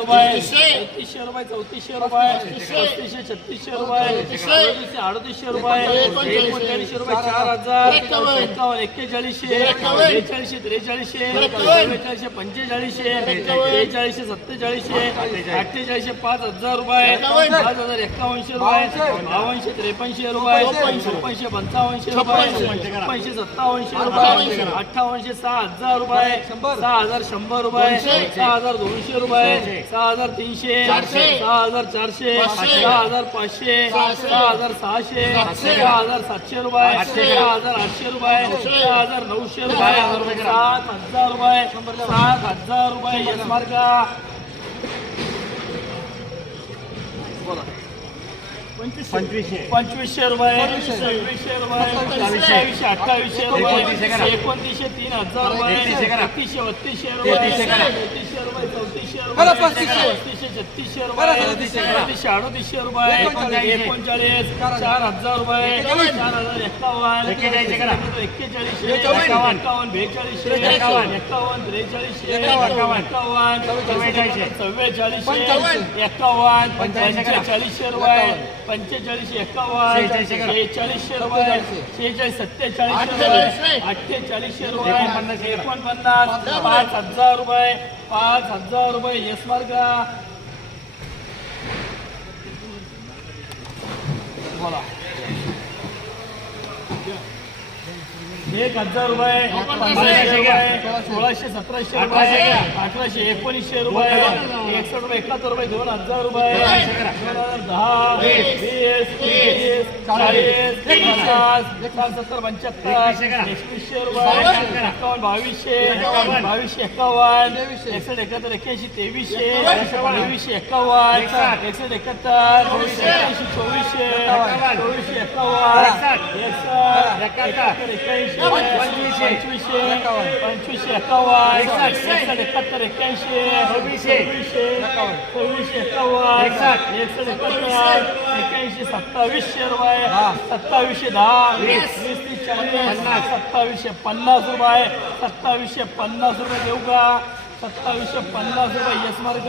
तेहतीसशे रुपये चौतीसशे रुपये पस्तीसशे छत्तीसशे रुपये अडतीसशे रुपये एकोणचाळीसशे रुपये चार हजार एकावन्न एक्केचाळीसशे बेचाळीसशे त्रेचाळीसशे चव्वेचाळीसशे पंचेचाळीसशे बेचाळीसशे सत्तेचाळीसशे अठ्ठेचाळीसशे पाच हजार रुपये पाच हजार एकावन्नशे रुपये बावनशे त्रेपन्नशे रुपये छप्पनशे पंचावन्नशे रुपये छप्पनशे सत्तावन्नशे रुपये अठ्ठावन्नशे सहा हजार रुपये सहा हजार शंभर रुपये सहा हजार दोनशे रुपये सहा हजार तीनशे सहा हजार चारशे सहा हजार पाचशे सहा हजार सहाशे सहा हजार सातशे रुपये सहा हजार आठशे रुपये सहा हजार नऊशे रुपये सात हजार रुपये सात हजार रुपये मार्गा पंचवीसशे. रुपये. सव्वीसशे रुपये. सत्तावीसशे अठ्ठावीसशे रुपये. एकोणतीसशे तीन हजार रुपये. एकतीसशे बत्तीसशे रुपये. तेहतीसशे रुपये चौतीसशे रुपये. पस्तीसशे. छत्तीसशे रुपये. अडतीसशे अडतीसशे रुपये. एकोणचाळीस. चार हजार रुपये. चार हजार एक्कावन्न एक्केचाळीसशे एक्कावन्न बेचाळीसशे. एक्कावन्न त्रेचाळीसशे. एक्कावन्न चव्वेचाळीसशे. एक्कावन्न पंचेचाळीसशे रुपये. पंचेचाळीसशे एक्कावन्न शेहेचाळीसशे रुपये शेहेचाळीस सत्तेचाळीसशे रुपये अठ्ठेचाळीसशे रुपये एकोणपन्नास पाच हजार रुपये पाच हजार रुपये यश मार्गा बोला एक हजार रुपये सोळाशे सतराशे रुपये अठराशे एकोणीसशे रुपये एकसष्ट रुपये एकाहत्तर रुपये दोन हजार रुपये दोन हजार दहा वीस तीस चाळीस पंच्याहत्तर एकवीसशे रुपये एकावन्न बावीसशे बावीसशे एकावन्न एकसष्ट एकाहत्तर एक्याऐंशी तेवीसशे तेवीसशे एकावन्न एकसष्ट एकाहत्तर चोवीसशे. चोवीसशे एकावन्न. एकसष्ट पंचवीसशे पंचवीसशे एकावन्न एकसष्ट एकाहत्तर एक्याऐंशी सव्वीसशे सव्वीसशे एकावन्न एकसष्ट एकाहत्तर एक्याऐंशी सत्तावीसशे रुपये सत्तावीसशे दहा वीस वीस तीस चाळीस सत्तावीसशे पन्नास रुपये सत्तावीसशे पन्नास रुपये देऊ का सत्तावीसशे पन्नास रुपये यश मार्ग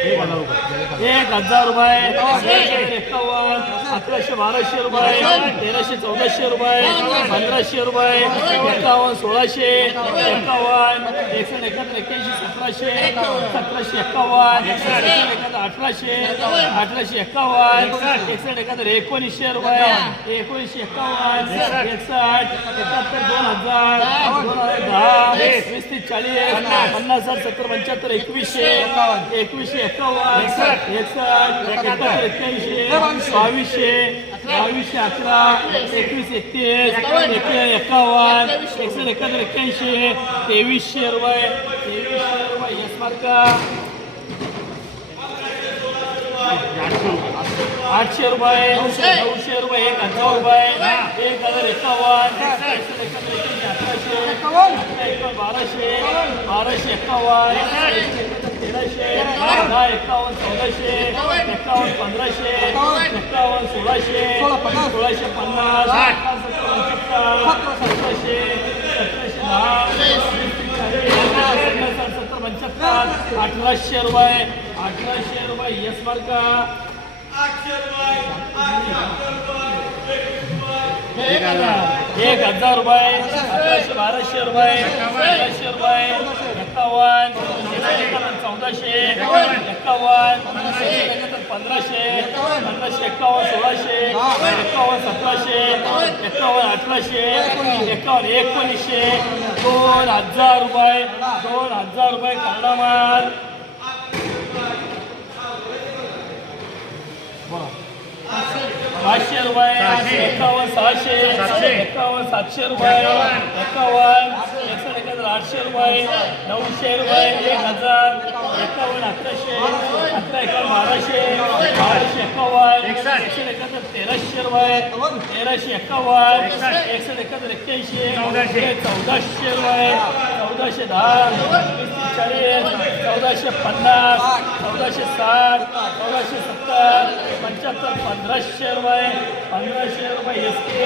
एक हजार रुपये एकावन्न अकराशे बाराशे रुपये तेराशे चौदाशे रुपये पंधराशे रुपये एकावन्न सोळाशे एकावन्न एकशे एकाहत्तर एक्क्याऐंशी सतराशे सतराशे एकावन्न एकसष्ट एकाहत्तर अठराशे अठराशे एकावन्न एकसष्ट एकाहत्तर एकोणीसशे रुपये एकोणीसशे एकावन्न एकसष्ट एकाहत्तर दोन हजार दहा वीस तीस चाळीस पन्नास. साठ सत्तर पंच्याहत्तर एकवीसशे एकवीसशे एकावन्न एकसष्ट. एकाहत्तर एक्क्याऐंशी बावीसशे. बावीसशे अकरा. एकवीस. एकतीस एकवीस एकावन्न एकसष्ट एकाहत्तर एक्क्याऐंशी तेवीसशे रुपये तेवीसशे रुपये. मार्का. आठशे रुपये नऊशे रुपये एक हजार रुपये एक हजार एकावन्न एकसष्ट अठराशे बाराशे बाराशे एकावन्न तेराशे दहा एकावन्न चौदाशे एकावन्न पंधराशे एकावन्न सोळाशे सोळाशे पन्नास सतराशे सतराशे दहा सत्तर पंच्याहत्तर अठराशे रुपये अठराशे रुपये यस मार्का. एक हजार रुपये अकराशे बाराशे रुपये अकराशे रुपये एकावन्न चौदाशे एकावन्न पंधराशे पंधराशे एकावन्न सोळाशे एकावन्न सतराशे एकावन्न अठराशे एकावन्न एकोणीसशे दोन हजार रुपये दोन हजार रुपये कांदा माल पाचशे रुपये एकावन्न सहाशे. एकावन्न सातशे रुपये. एकावन्न. एकसष्ट एकाहत्तर आठशे रुपये. नऊशे रुपये एक हजार. एकावन्न अकराशे अकरा एकावन्न बाराशे. बाराशे एकावन्न. एकशे एकाहत्तर तेराशे रुपये. तेराशे एकावन्न. एकसष्ट. एकाहत्तर एक्क्याऐंशी. चौदाशे. रुपये. चौदाशे दहा. चौदाशे पन्नास चौदाशे साठ चौदाशे सत्तर पंच्याहत्तर पंधराशे रुपये पंधराशे रुपये एस टी